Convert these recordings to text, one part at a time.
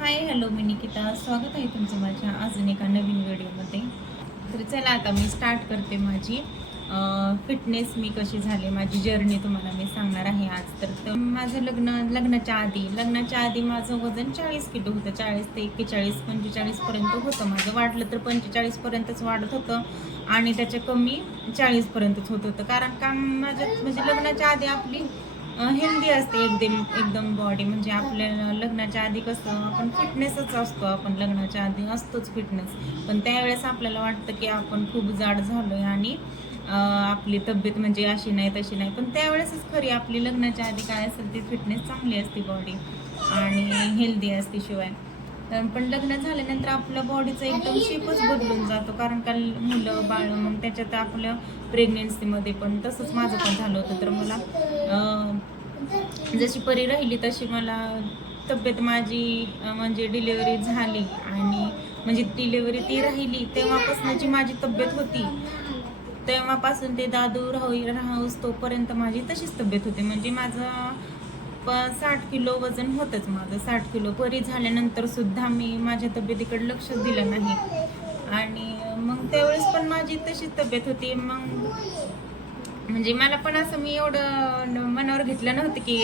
Hi hello मी निकिता. स्वागत आहे तुमचं माझ्या अजून एका नवीन व्हिडिओमध्ये. तर चला आता मी स्टार्ट करते माझी. फिटनेस मी कशी झाली माझी जर्नी तुम्हाला मी सांगणार आहे आज. तर तर माझं लग्न लग्नाच्या आधी लग्नाच्या आधी माझं वजन चाळीस किलो होतं. चाळीस ते एक्केचाळीस पंचेचाळीसपर्यंत होतं. माझं वाढलं तर पंचेचाळीसपर्यंतच वाढत होतं आणि त्याच्या कमी चाळीसपर्यंतच होत होतं. कारण का माझं म्हणजे लग्नाच्या आधी आपली हेल्दी असते एकदम एकदम बॉडी म्हणजे आपल्या लग्नाच्या आधी कसं आपण फिटनेसच असतो आपण. लग्नाच्या आधी असतोच फिटनेस पण त्यावेळेस आपल्याला वाटतं की आपण खूप जाड झालोय आणि आपली तब्येत म्हणजे अशी नाही तशी नाही. पण त्यावेळेसच खरी आपली लग्नाच्या आधी काय असेल ती फिटनेस चांगली असते बॉडी आणि हेल्दी असते शिवाय. तर पण लग्न झाल्यानंतर आपल्या बॉडीचा एकदम शेपच बदलून जातो. कारण का मुलं बाळ मग त्याच्यात आपलं प्रेग्नेन्सीमध्ये पण तसंच माझं पण झालं होतं. तर मला जशी परी राहिली तशी मला तब्येत माझी म्हणजे डिलेवरी झाली. आणि म्हणजे डिलेवरी ती राहिली तेव्हापासून जी माझी तब्येत होती. तेव्हापासून ते दादू राहू राहूस तोपर्यंत माझी तशीच तब्येत होती. म्हणजे माझं प साठ किलो वजन होतंच माझं. साठ किलो परी झाल्यानंतर सुद्धा मी माझ्या तब्येतीकडे लक्ष दिलं नाही. आणि मग त्यावेळेस पण माझी तशीच तब्येत होती. मग म्हणजे मला पण असं मी एवढं मनावर घेतलं नव्हतं की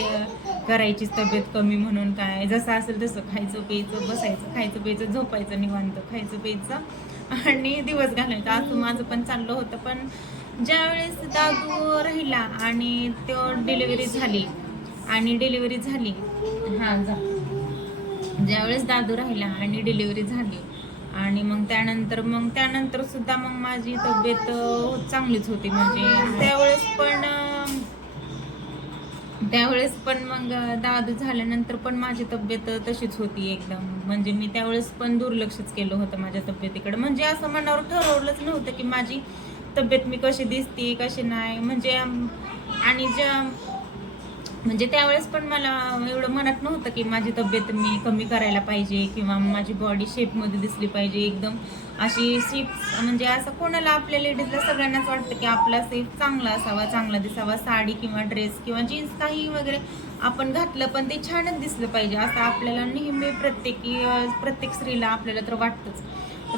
करायचीच तब्येत कमी म्हणून काय. जसं असेल तसं खायचं प्यायचं बसायचं खायचं प्यायचं झोपायचं निवांत खायचं प्यायचं. आणि दिवस घालायचा असं माझं पण चाललं होतं. पण ज्यावेळेस दादू राहिला आणि तो डिलिव्हरी झाली आणि डिलिव्हरी झाली हां जा. ज्यावेळेस दादू राहिला आणि डिलिव्हरी झाली आणि मग त्यानंतर मग त्यानंतर सुद्धा मग माझी तब्येत चांगलीच होती. म्हणजे त्यावेळेस पण त्यावेळेस पण मग अं, दादू झाल्यानंतर पण माझी तब्येत तशीच होती एकदम. म्हणजे मी त्यावेळेस पण दुर्लक्षच केलं होतं माझ्या तब्येतीकडे. म्हणजे असं मनावर ठरवलंच नव्हतं की माझी तब्येत मी कशी दिसते कशी नाही. म्हणजे आणि ज्या म्हणजे त्यावेळेस पण मला एवढं मनात नव्हतं की माझी तब्येत मी कमी करायला पाहिजे किंवा माझी बॉडी शेपमध्ये दिसली पाहिजे. एकदम अशी शेप म्हणजे असं कोणाला आपल्या लेडीजला सगळ्यांनाच वाटतं की आपला शेप चांगला असावा चांगला दिसावा. साडी किंवा ड्रेस किंवा जीन्स काही वगैरे आपण घातलं पण ते छानच दिसलं पाहिजे. असं आपल्याला नेहमी प्रत्येकी प्रत्येक स्त्रीला आपल्याला तर वाटतंच.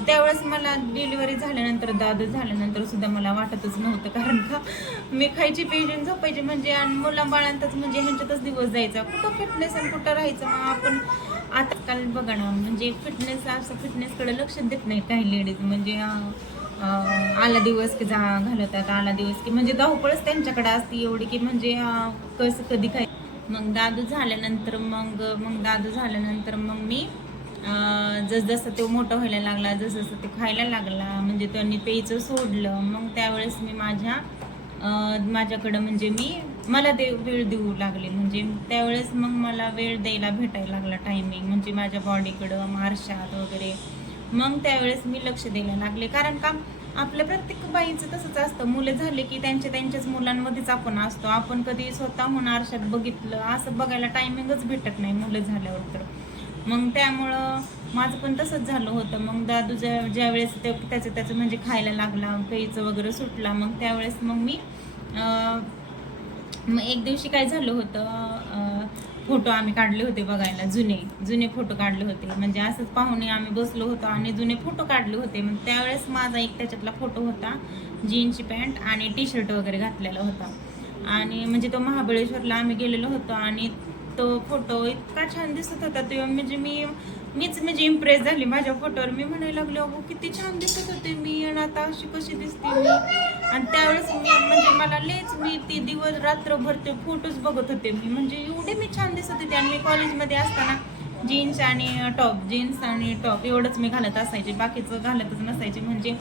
त्यावेळेस मला डिलिव्हरी झाल्यानंतर दाद झाल्यानंतर सुद्धा मला वाटतच नव्हतं. कारण का मी खायची पेशंट झोपायची म्हणजे आणि मुलाबाळांतच म्हणजे ह्यांच्यातच दिवस जायचा. कुठं फिटनेस आणि कुठं राहायचं? मग आपण आजकाल बघा ना म्हणजे फिटनेस असं फिटनेसकडे लक्ष देत नाही काही लेडीज म्हणजे आला दिवस की जा घालवतात आला दिवस की म्हणजे धावपळच त्यांच्याकडे असते एवढी की म्हणजे कसं कधी काय. मग दादू झाल्यानंतर मग मग दादू झाल्यानंतर मग मी जसजसं तो मोठं व्हायला लागला जसं ते खायला लागला म्हणजे त्यांनी प्यायचं सोडलं मग त्यावेळेस मी माझ्या माझ्याकडं म्हणजे मी मला दे वेळ देऊ लागले. म्हणजे त्यावेळेस मग मला वेळ द्यायला भेटायला लागला टायमिंग म्हणजे माझ्या बॉडीकडं मार्शात वगैरे. मग त्यावेळेस मी लक्ष द्यायला लागले. कारण का? आपल्या प्रत्येक बाईचं तसंच असतं. मुलं झाले की त्यांच्या त्यांच्याच मुलांमध्येच आपण असतो. आपण कधी स्वतःहून आरशात बघितलं असं बघायला टायमिंगच भेटत नाही मुलं झाल्यावर तर. मग त्यामुळं माझं पण तसंच झालं होतं. मग दादू ज्या ज्यावेळेस ते त्याचं त्याचं म्हणजे खायला लागला प्यायचं वगैरे सुटला मग त्यावेळेस मग मी मग एक दिवशी काय झालं होतं फोटो आम्ही काढले होते बघायला जुने जुने फोटो काढले होते. म्हणजे असंच पाहुणे आम्ही बसलो होतो आणि जुने फोटो काढले होते. मग त्यावेळेस माझा एक त्याच्यातला फोटो होता जीन्सची पॅन्ट आणि टी शर्ट वगैरे घातलेला होता. आणि म्हणजे तो महाबळेश्वरला आम्ही गेलेलो होतो आणि तो फोटो इतका छान दिसत होता तेव्हा म्हणजे मी मीच म्हणजे इम्प्रेस झाली माझ्या फोटोवर मी म्हणायला लागले अगो किती छान दिसत होते मी आणि आता अशी कशी दिसते मी? आणि त्यावेळेस मी म्हणजे मला लेच मी ती दिवस रात्रभर ते फोटोज बघत होते मी. म्हणजे एवढे मी छान दिसत होते. आणि मी कॉलेजमध्ये असताना जीन्स आणि टॉप जीन्स आणि टॉप एवढंच मी घालत असायचे. बाकीचं घालतच नसायचे. म्हणजे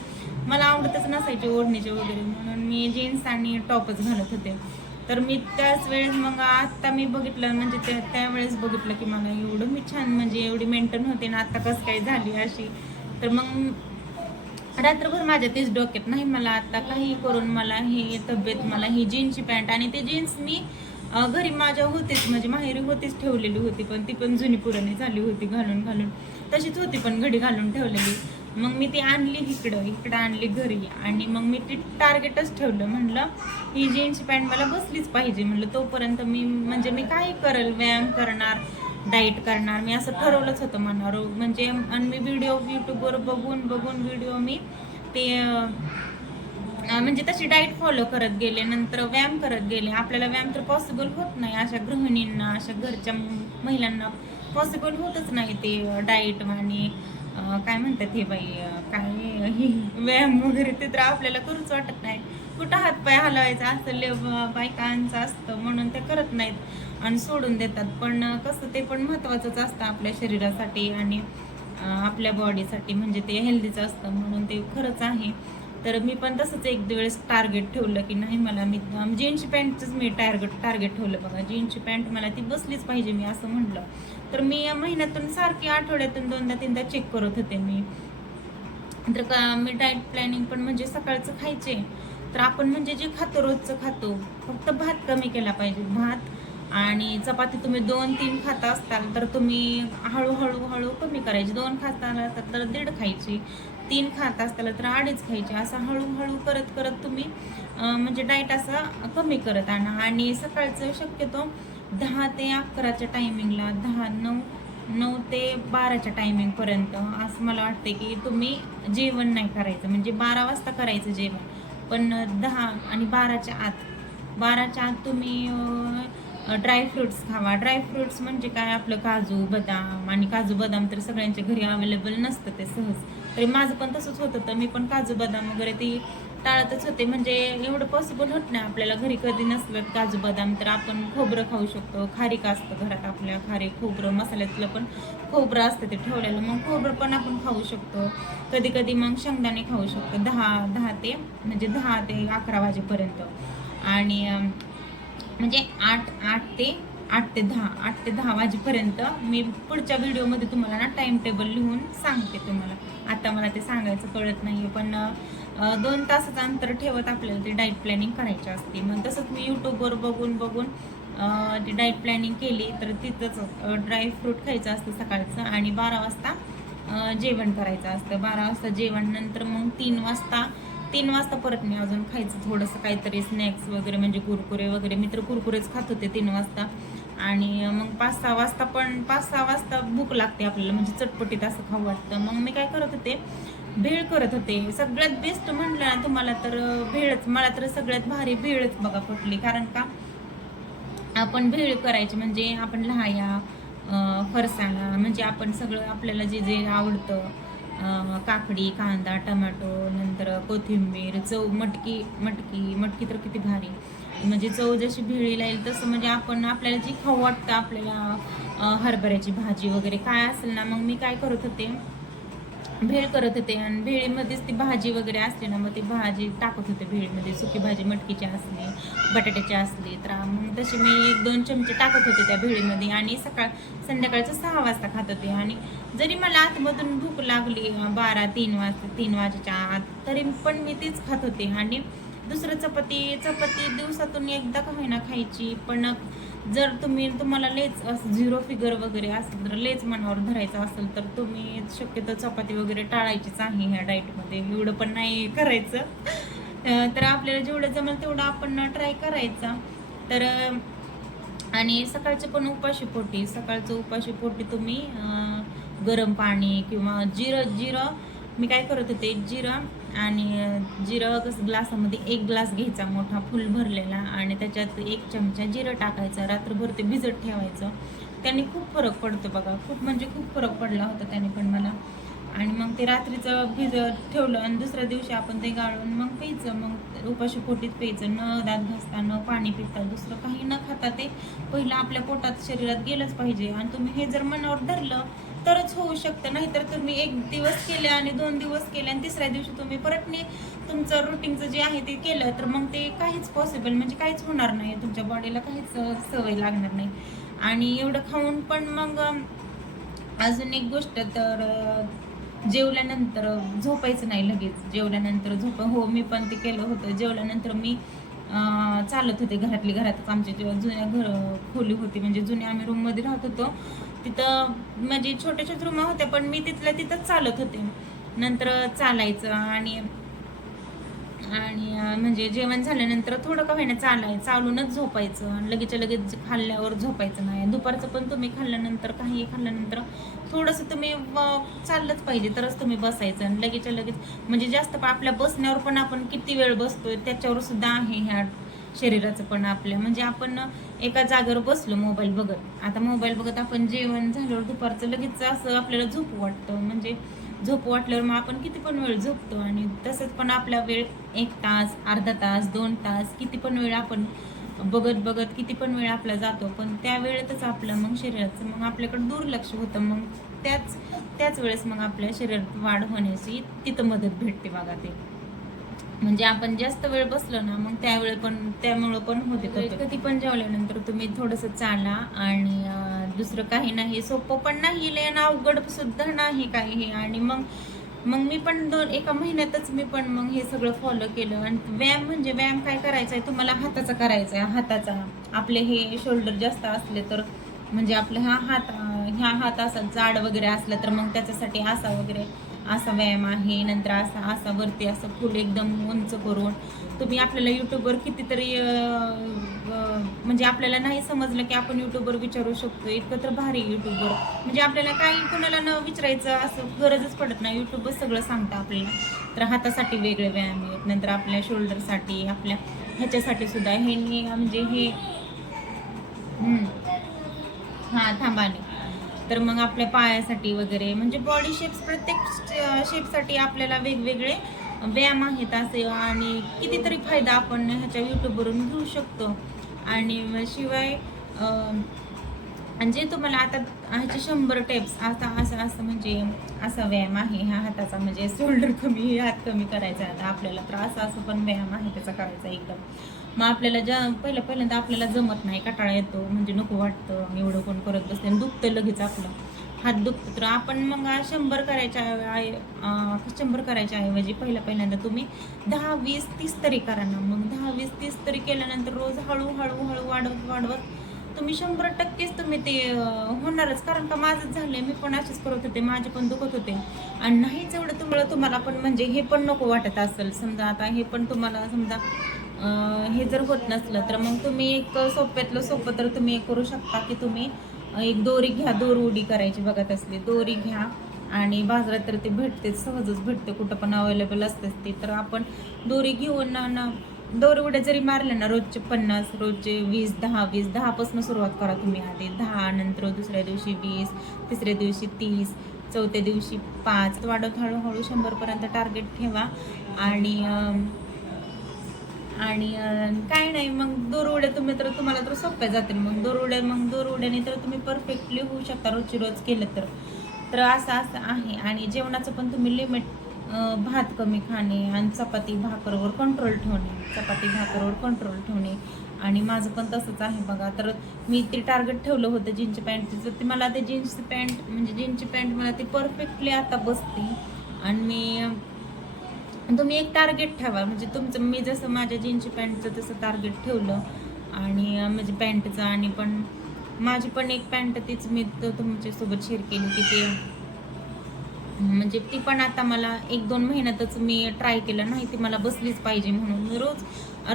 मला आवडतच नसायचे ओढणीचे वगैरे म्हणून मी जीन्स आणि टॉपच घालत होते. तर मी त्याच वेळेस मग आत्ता मी बघितलं म्हणजे त्या त्यावेळेस बघितलं की मला एवढं मी छान म्हणजे एवढी मेंटेन होते ना आत्ता कसं काय झाली अशी. तर मग रात्रभर माझ्या तेच डोक्यात नाही मला आत्ता काही करून मला ही तब्येत मला ही जीन्सची पॅन्ट आणि ते जीन्स मी घरी माझ्या होतीच म्हणजे माहेरी होतीच ठेवलेली होती पण ती पण जुनी पुराणी झाली होती घालून घालून तशीच होती पण घडी घालून ठेवलेली. मग मी ती आणली इकडं इकडं आणली घरी आणि मग मी ती टार्गेटच ठेवलं. म्हणलं ही जीन्स पॅन्ट मला बसलीच पाहिजे. म्हणलं तोपर्यंत मी म्हणजे मी काही करेल? व्यायाम करणार डाईट करणार? मी असं ठरवलंच होतं मनावर. म्हणजे आणि मी व्हिडिओ यूट्यूबवर बघून बघून व्हिडिओ मी ते म्हणजे तशी डाईट फॉलो करत गेले नंतर व्यायाम करत गेले. आपल्याला व्यायाम तर पॉसिबल होत नाही. अशा गृहिणींना अशा घरच्या महिलांना पॉसिबल होतच नाही ते डाईट आणि काय म्हणतात हे बाई काय हे व्यायाम वगैरे ते तर आपल्याला करूच वाटत नाही. कुठं हातपाय हलवायचा असतं ले बायकांचं असतं म्हणून ते करत नाहीत आणि सोडून देतात. पण कसं ते पण महत्त्वाचंच असतं आपल्या शरीरासाठी आणि आपल्या बॉडीसाठी म्हणजे ते हेल्दीचं असतं म्हणून ते खरंच आहे. तर मी पण तसंच एक वेळेस टार्गेट ठेवलं की नाही मला मी जीन्सची पॅन्टच मी टार्गेट टार्गेट ठेवलं बघा. जीन्सची पॅन्ट मला ती बसलीच पाहिजे मी असं म्हटलं तर मी या महिन्यातून सारखी आठवड्यातून दोनदा तीनदा चेक करत होते मी. तर का मी डाएट प्लॅनिंग पण म्हणजे सकाळचं खायचे. तर आपण म्हणजे जे खातो रोजचं खातो फक्त भात कमी केला पाहिजे भात. आणि चपाती तुम्ही दोन तीन खाता असताल तर तुम्ही हळूहळू हळू कमी करायची. दोन खाता असतात तर दीड खायची. तीन खात असताल तर अडीच खायची. असं हळूहळू करत करत तुम्ही म्हणजे डाएट असा कमी करत आणा. आणि सकाळचं शक्यतो दहा ते अकराच्या टायमिंगला दहा नऊ नऊ ते बाराच्या टायमिंगपर्यंत असं मला वाटते की तुम्ही जेवण नाही करायचं. म्हणजे बारा वाजता करायचं जेवण. पण दहा आणि बाराच्या आत. बाराच्या आत तुम्ही ड्रायफ्रुट्स खावा. ड्रायफ्रुट्स म्हणजे काय? आपलं काजू बदाम आणि काजू बदाम तर सगळ्यांच्या घरी अवेलेबल नसतं ते सहज. तरी माझं पण तसंच होतं. तर मी पण काजू बदाम वगैरे ती टाळतच होते. म्हणजे एवढं पॉसिबल होत नाही आपल्याला. घरी कधी नसलं काजू बदाम तर आपण खोबरं खाऊ शकतो. खारीक असतं घरात आपल्या. खारीक खोबरं मसाल्यातलं पण खोबरं असतं ते ठेवलेलं. मग खोबरं पण आपण खाऊ शकतो. कधी कधी मग शेंगदाणे खाऊ शकतो. दहा दहा ते म्हणजे दहा ते अकरा वाजेपर्यंत. आणि म्हणजे आठ आठ ते आठ ते दहा आठ ते दहा वाजेपर्यंत मी पुढच्या व्हिडिओमध्ये तुम्हाला ना टाईम टेबल लिहून सांगते तुम्हाला. आता मला ते सांगायचं कळत नाही पण दोन तासाचं अंतर ठेवत आपल्याला ते डाईट प्लॅनिंग करायची असते. मग तसंच मी यूट्यूबवर बघून बघून ती डाईट प्लॅनिंग केली तर तिथंच ड्रायफ्रूट खायचं असतं सकाळचं आणि बारा वाजता जेवण करायचं असतं. बारा वाजता जेवण नंतर मग तीन वाजता तीन वाजता परत मी अजून खायचं. थोडंसं काहीतरी स्नॅक्स वगैरे म्हणजे कुरकुरे वगैरे. मी तर कुरकुरेच खात होते तीन वाजता. आणि मग पाच सहा वाजता पण पाच सहा वाजता भूक लागते आपल्याला. म्हणजे चटपटीत असं खाऊ वाटतं. मग मी काय करत होते भेळ करत होते. सगळ्यात बेस्ट म्हटलं ना तुम्हाला तर भेळच. मला तर सगळ्यात भारी भेळच बघा पटली कारण का? आपण भेळ करायची म्हणजे आपण लहाया फरसाणा म्हणजे आपण सगळं आपल्याला जे जे आवडतं काकडी कांदा टमाटो नंतर कोथिंबीर चव मटकी मटकी मटकी तर किती भारी. म्हणजे चव जशी भिळीला येईल तसं म्हणजे आपण आपल्याला जी खाऊ वाटतं आपल्याला हरभऱ्याची भाजी वगैरे काय असेल ना मग मी काय करत होते भेळ करत होते आणि भेळीमध्येच ती भाजी वगैरे असली ना मग ती भाजी टाकत होते भेळीमध्ये सुकी भाजी मटकीची असली बटाट्याची असली तर मग तशी मी एक दोन चमचे टाकत होते त्या भेळीमध्ये आणि सकाळ संध्याकाळचं सहा वाजता खात होते. आणि जरी मला आतमधून भूक लागली बारा तीन वाजता तीन वाजेच्या आत तरी पण मी तेच खात होते. आणि दुसरं चपाती चपाती दिवसातून एकदा का होईना खायची. पण जर तुम्ही तुम्हाला लेच असं झिरो फिगर वगैरे असेल तर लेच मनावर धरायचं असेल तर तुम्ही शक्यतो चपाती वगैरे टाळायचीच आहे ह्या डाएटमध्ये. एवढं पण नाही करायचं. तर आपल्याला जेवढं जमेल तेवढं आपण ट्राय करायचा. तर आणि सकाळचे पण उपाशी पोटी. सकाळचं उपाशी पोटी तुम्ही गरम पाणी किंवा जिरं जिरं मी काय करत होते जिरं आणि जिरं कसं ग्लासामध्ये एक ग्लास घ्यायचा मोठा फुल भरलेला आणि त्याच्यात एक चमचा जिरं टाकायचं रात्रभर ते भिजत ठेवायचं. त्याने खूप फरक पडतो बघा खूप म्हणजे खूप फरक पडला होता त्याने पण मला. आणि मग ते रात्रीचं भिजत ठेवलं आणि दुसऱ्या दिवशी आपण ते गाळून मग प्यायचं मग उपाशी पोटीत प्यायचं न दात घासता न पाणी पिता दुसरं काही न खाता ते पहिलं आपल्या पोटात शरीरात गेलंच पाहिजे. आणि तुम्ही हे जर मनावर धरलं तरच होऊ शकतं. नाहीतर तुम्ही एक दिवस केले आणि दोन दिवस केले आणि तिसऱ्या दिवशी तुम्ही परत ने तुमचं रुटीनचं जे आहे ते केलं तर मग ते काहीच पॉसिबल म्हणजे काहीच होणार नाही. तुमच्या बॉडीला काहीच सवय लागणार नाही. आणि एवढं खाऊन पण मग अजून एक गोष्ट तर जेवल्यानंतर झोपायचं नाही लगेच. जेवल्यानंतर झोप हो मी पण ते केलं होतं. जेवल्यानंतर मी चालत होते घरातली. घरातच आमच्या जेव्हा जुन्या घर खोली होती म्हणजे जुन्या आम्ही रूममध्ये राहत होतो. तिथं म्हणजे छोट्या छोट्या रूम होत्या पण मी तिथल्या तिथंच चालत होते. नंतर चालायचं आणि आणि म्हणजे जेवण झाल्यानंतर थोडं का होईना चालाय चालूनच झोपायचं. आणि लगेचच्या लगेच खाल्ल्यावर झोपायचं नाही. दुपारचं पण तुम्ही खाल्ल्यानंतर काही खाल्ल्यानंतर थोडंसं तुम्ही व- चाललंच पाहिजे. तरच तुम्ही बसायचं आणि लगेचच्या लगेच म्हणजे जास्त पण आपल्या बसण्यावर पण आपण किती वेळ बसतोय त्याच्यावर सुद्धा आहे ह्या शरीराचं पण आपल्या. म्हणजे आपण एका जागेवर बसलो मोबाईल बघत. आता मोबाईल बघत आपण जेवण झाल्यावर दुपारचं लगेच असं आपल्याला झोप वाटतं. म्हणजे झोप वाटल्यावर मग आपण किती पण वेळ झोपतो आणि तसंच पण आपला वेळ एक तास अर्धा तास दोन तास किती पण वेळ आपण बघत बघत किती पण वेळ आपला जातो. पण त्या वेळेतच आपलं मग शरीराचं मग आपल्याकडे दुर्लक्ष होतं. मग त्याच त्याच वेळेस मग आपल्या शरीरात वाढ होण्याची तिथं मदत भेटते बघा ते. म्हणजे आपण जास्त वेळ बसलो ना मग त्यावेळे पण त्यामुळं पण होते. कधी पण जेवल्यानंतर तुम्ही थोडंसं चाला आणि दुसरं काही नाही सोपं पण नाही आणि अवघड सुद्धा नाही काही हे. आणि मग मग मी पण दोन एका महिन्यातच मी पण मग हे सगळं फॉलो केलं. आणि व्यायाम म्हणजे व्यायाम काय करायचा आहे तुम्हाला हाताचा करायचा आहे हाताचा. आपले हे शोल्डर जास्त असले तर म्हणजे आपले हा हात ह्या हात असा जाड वगैरे असला तर मग त्याच्यासाठी असा वगैरे. असा व्यायाम आहे नंतर असा असा वरती असं फुल एकदम उंच करून तुम्ही आपल्याला यूट्यूबवर कितीतरी म्हणजे आपल्याला नाही समजलं की आपण यूट्यूबवर विचारू शकतो इतकं तर भारी यूट्यूबवर म्हणजे आपल्याला काही कुणाला न विचारायचं असं गरजच पडत नाही. यूट्यूबवर सगळं सांगतं आपल्याला. तर हातासाठी वेगळे व्यायाम आहेत. नंतर आपल्या शोल्डरसाठी आपल्या ह्याच्यासाठी सुद्धा हे म्हणजे हे हां हा थांबाने तर मग आपल्या पायासाठी वगैरे म्हणजे बॉडी शेप्स प्रत्येक शेपसाठी आपल्याला वेगवेगळे व्यायाम आहेत असे आणि कितीतरी फायदा आपण ह्याच्या यूट्यूबवरून घेऊ शकतो. आणि शिवाय जे तुम्हाला आता ह्याचे शंभर टेप्स असा असं असं म्हणजे असा व्यायाम आहे ह्या हाताचा म्हणजे शोल्डर कमी हात कमी करायचा आता आपल्याला तर असं असं पण व्यायाम आहे त्याचा करायचा एकदम. मग आपल्याला ज्या पहिलं पहिल्यांदा आपल्याला जमत नाही कटाळा येतो म्हणजे नको वाटतं एवढं कोण करत बसते आणि दुखतं लगेच आपलं. हात दुखतं तर आपण मग शंभर करायच्या आहे शंभर करायच्या ऐवजी पहिल्या पहिल्यांदा तुम्ही दहा वीस तीस तरी करा ना. मग दहा वीस तीस तरी केल्यानंतर रोज हळूहळू हळू वाढवत वाढवत तुम्ही शंभर टक्केच तुम्ही ते होणारच. कारण का माझंच झालंय मी पण असेच करत होते माझे पण दुखत होते. आणि नाहीच एवढं तुम्हाला तुम्हाला पण म्हणजे हे पण नको वाटत असेल. समजा आता हे पण तुम्हाला समजा हे जर होत नसलं तर मग तुम्ही एक सोप्यातलं सोपं तर तुम्ही एक करू शकता की तुम्ही एक दोरी घ्या दोर उडी करायची बघत असली दोरी घ्या. आणि बाजारात तर ते भेटते सहजच भेटते कुठं पण अवेलेबल असतेच ते. तर आपण दोरी घेऊन ना- ना दोरी उड्या जरी मारल्या ना रोजचे पन्नास रोजचे वीस दहा वीस दहापासून सुरुवात करा तुम्ही आधी. दहा नंतर दुसऱ्या दिवशी वीस तिसऱ्या दिवशी तीस चौथ्या दिवशी पाच. वाढवत हळूहळू शंभरपर्यंत टार्गेट ठेवा. आणि आणि काय नाही मग दोरवड्या तुम्ही तर तुम्हाला तर सोप्या जातील. मग दोरवड्या मग दोरवड्याने तर तुम्ही परफेक्टली होऊ शकता रोजची रोज केलं तर. तर असं असं आहे. आणि जेवणाचं पण तुम्ही लिमिट भात कमी खाणे आणि चपाती भाकरवर कंट्रोल ठेवणे. चपाती भाकरवर कंट्रोल ठेवणे. आणि माझं पण तसंच आहे बघा. तर मी ते टार्गेट ठेवलं होतं जीन्सच्या पॅन्टचं. तर ते मला ते जीन्सची पॅन्ट म्हणजे जीन्सची पॅन्ट मला ती परफेक्टली आता बसते. आणि मी तुम्ही एक टार्गेट ठेवा. म्हणजे तुमचं मी जसं माझ्या जीन्सची पॅन्टचं तसं टार्गेट ठेवलं. आणि म्हणजे पॅन्टचं आणि पण माझी पण एक पॅन्ट तीच मी तुमच्यासोबत शेअर केली की ते. म्हणजे ती पण आता मला एक दोन महिन्यातच मी ट्राय केलं. नाही ती मला बसलीच पाहिजे म्हणून मी रोज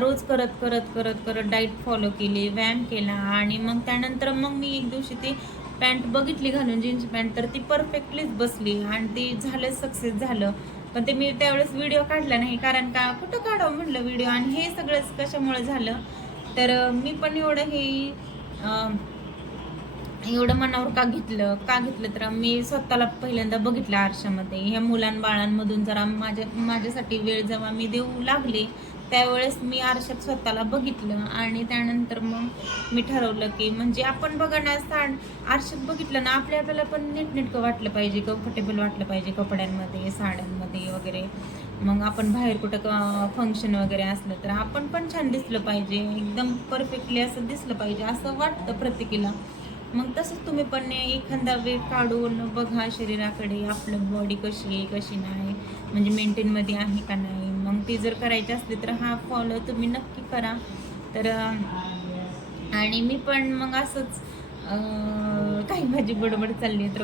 रोज करत करत करत करत डाईट फॉलो केली व्यायाम केला. आणि मग त्यानंतर मग मी एक दिवशी ती पॅन्ट बघितली घालून जीन्स पॅन्ट तर ती परफेक्टलीच बसली. आणि ती झालं सक्सेस झालं. पण ते मी त्यावेळेस व्हिडिओ काढला नाही कारण का कुठं काढावं म्हटलं व्हिडिओ आणि हे सगळंच कशामुळे झालं? तर मी पण एवढं हे एवढं मनावर का घेतलं? का घेतलं तर मी स्वतःला पहिल्यांदा बघितलं आरशामध्ये. ह्या मुलांबाळांमधून जरा माझ्या माझ्यासाठी वेळ जेव्हा मी देऊ लागले त्यावेळेस मी आरशात स्वतःला बघितलं आणि त्यानंतर मग मी ठरवलं की म्हणजे आपण बघा ना साड आरशात बघितलं ना आपल्या आपल्याला पण नीटनेटकं वाटलं पाहिजे कम्फर्टेबल वाटलं पाहिजे कपड्यांमध्ये साड्यांमध्ये वगैरे. मग आपण बाहेर कुठं फंक्शन वगैरे असलं तर आपण पण छान दिसलं पाहिजे एकदम परफेक्टली असं दिसलं पाहिजे असं वाटतं प्रत्येकीला. मग तसंच तुम्ही पण एखादा वेळ काढून बघा शरीराकडे आपलं बॉडी कशी आहे कशी नाही म्हणजे मेंटेनमध्ये आहे का नाही. ती जर करायची असली तर हा फॉलो तुम्ही नक्की करा. तर आणि मी पण मग असंच काही माझी बडबड चालली तर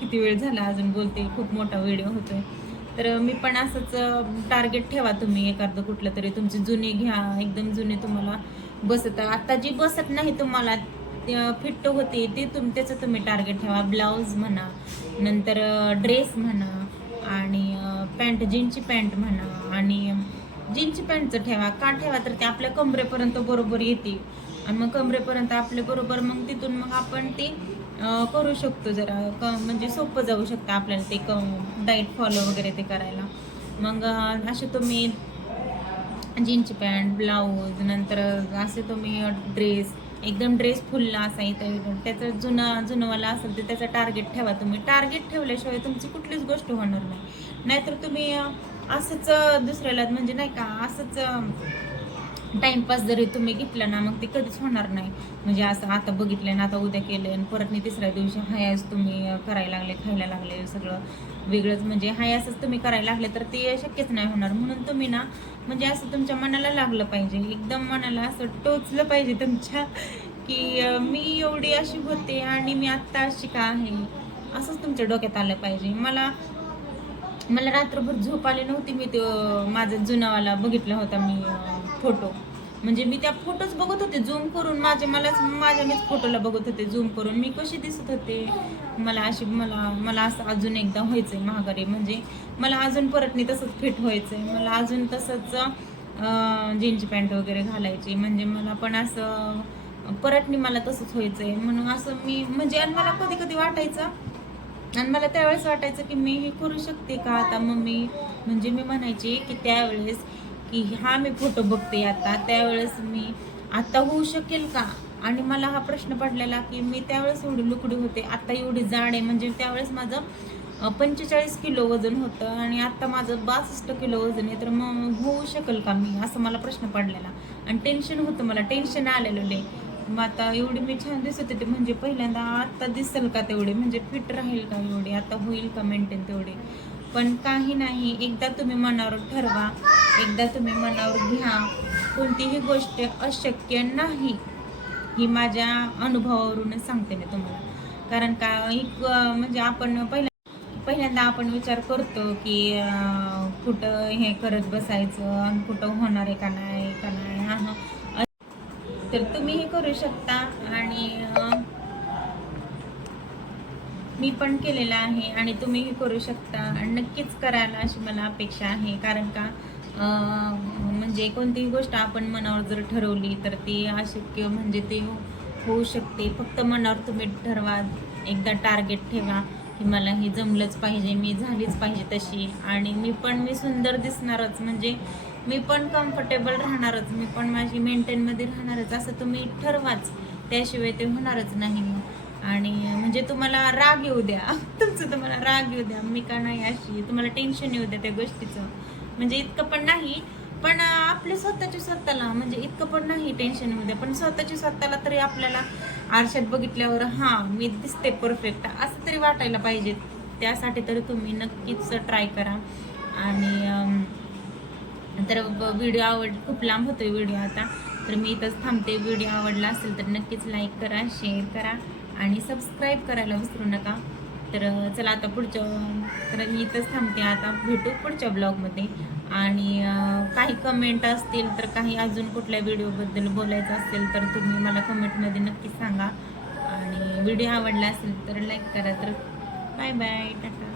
किती वेळ झाला अजून बोलते खूप मोठा व्हिडिओ होतोय. तर मी पण असंच टार्गेट ठेवा तुम्ही एखादं कुठलं तरी. तुमची जुने घ्या एकदम जुने तुम्हाला बसत. आत्ता जी बसत नाही तुम्हाला फिट होते ते तुम त्याचं तुम्ही टार्गेट ठेवा. ब्लाऊज म्हणा नंतर ड्रेस म्हणा आणि पॅन्ट जीनची पॅन्ट म्हणा आणि जीन्स पॅन्टचं ठेवा का ठेवा तर ते आपल्या कमरेपर्यंत बरोबर येते आणि मग कमरेपर्यंत आपल्या बरोबर मग तिथून मग आपण ते करू शकतो जरा. क म्हणजे सोपं जाऊ शकतं आपल्याला ते क डाईट फॉलो वगैरे ते करायला. मग असे तुम्ही जीन्सची पॅन्ट ब्लाऊज नंतर असे तुम्ही ड्रेस एकदम ड्रेस फुलला असा इथं त्याचं जुनं जुनंवाला असेल तर त्याचं टार्गेट ठेवा तुम्ही. टार्गेट ठेवल्याशिवाय तुमची कुठलीच गोष्ट होणार नाही. नाहीतर तुम्ही असंच दुसऱ्याला म्हणजे नाही का असंच टाइमपास जरी तुम्ही घेतला ना मग ते कधीच होणार नाही. म्हणजे असं आता बघितलं ना आता उद्या केलं आणि परत नाही तिसऱ्या दिवशी हाय तुम्ही करायला लागले खायला लागले सगळं वेगळंच. म्हणजे हाय असंच तुम्ही करायला लागले तर ते शक्यच नाही होणार. म्हणून तुम्ही ना म्हणजे असं तुमच्या मनाला लागलं पाहिजे. एकदम मनाला असं टोचलं पाहिजे तुमच्या की मी एवढी अशी होते आणि मी आत्ता अशी का आहे? असंच तुमच्या डोक्यात आलं पाहिजे. मला मला रात्रभर झोप आली नव्हती. मी तो माझा जुनावाला बघितला होता मी फोटो म्हणजे मी त्या फोटोच बघत होते झूम करून माझे मलाच माझ्या मीच फोटोला बघत होते झूम करून. मी कशी दिसत होते? मला अशी मला मला असं अजून एकदा व्हायचं आहे महागारी म्हणजे मला अजून परत नाही तसंच फिट व्हायचं आहे मला अजून तसंच जीन्स पॅन्ट वगैरे घालायची. म्हणजे मला पण असं परत नाही मला तसंच व्हायचं आहे म्हणून असं मी म्हणजे आणि मला कधी कधी वाटायचं आणि मला त्यावेळेस वाटायचं की मी हे करू शकते का? आता मग मी म्हणजे मी म्हणायची की त्यावेळेस की हा मी फोटो बघते आता. त्यावेळेस मी आता होऊ शकेल का? आणि मला हा प्रश्न पडलेला की मी त्यावेळेस एवढी लुकडी होते आता एवढी जाड आहे. म्हणजे त्यावेळेस माझं पंचेचाळीस किलो वजन होतं आणि आता माझं बासष्ट किलो वजन आहे. तर मग होऊ शकेल का मी? असं मला प्रश्न पडलेला. आणि टेन्शन होतं मला. टेन्शन आलेलं लय. मग आता एवढी मी छान दिसत होते. म्हणजे पहिल्यांदा आता दिसेल का तेवढे? म्हणजे फिट राहील का एवढी? आता होईल का मेंटेन तेवढे? पण काही नाही. एकदा तुम्ही मनावर ठरवा. एकदा तुम्ही मनावर घ्या. कोणतीही गोष्ट अशक्य नाही ही माझ्या अनुभवावरूनच सांगते मी तुम्हाला. कारण का एक म्हणजे आपण पहिल्या पहिल्यांदा आपण विचार करतो की कुठं हे करत बसायचं आणि कुठं होणार आहे का नाही? तर तुम्हीही करू शकता आणि मी पण केलेलं आहे आणि तुम्हीही करू शकता आणि नक्कीच करायला अशी मला अपेक्षा आहे. कारण का म्हणजे कोणतीही गोष्ट आपण मनावर जर ठरवली तर ती अशक्य म्हणजे ते होऊ शकते. फक्त मनावर तुम्ही ठरवा एकदा टार्गेट ठेवा की मला हे जमलंच पाहिजे मी झालीच पाहिजे तशी. आणि मी पण मी सुंदर दिसणारच. म्हणजे मी पण कम्फर्टेबल राहणारच. मी पण माझी मेंटेनमध्ये राहणारच. असं तुम्ही ठरवाच. त्याशिवाय ते होणारच नाही. आणि म्हणजे तुम्हाला राग येऊ द्या. तुमचं तुम्हाला राग येऊ द्या. मी का नाही अशी. तुम्हाला टेन्शन येऊ द्या त्या गोष्टीचं. म्हणजे इतकं पण नाही. पण आपल्या स्वतःच्या स्वतःला म्हणजे इतकं पण नाही टेन्शन येऊ द्या. पण स्वतःच्या स्वतःला तरी आपल्याला आरशात बघितल्यावर हां मी दिसते परफेक्ट असं तरी वाटायला पाहिजे. त्यासाठी तरी तुम्ही नक्कीच ट्राय करा. आणि तर व्हिडिओ आवड खूप लांब होतो आहे व्हिडिओ आता. तर मी इथंच थांबते. व्हिडिओ आवडला असेल तर नक्कीच लाईक करा शेअर करा आणि सबस्क्राईब करायला विसरू नका. तर चला आता पुढच्या तर मी इथंच थांबते. आता भेटू पुढच्या ब्लॉगमध्ये आणि काही कमेंट असतील तर काही अजून कुठल्या व्हिडिओबद्दल बोलायचं असेल तर तुम्ही मला कमेंटमध्ये नक्की सांगा. आणि व्हिडिओ आवडला असेल तर लाईक करा. तर बाय बाय टाटा.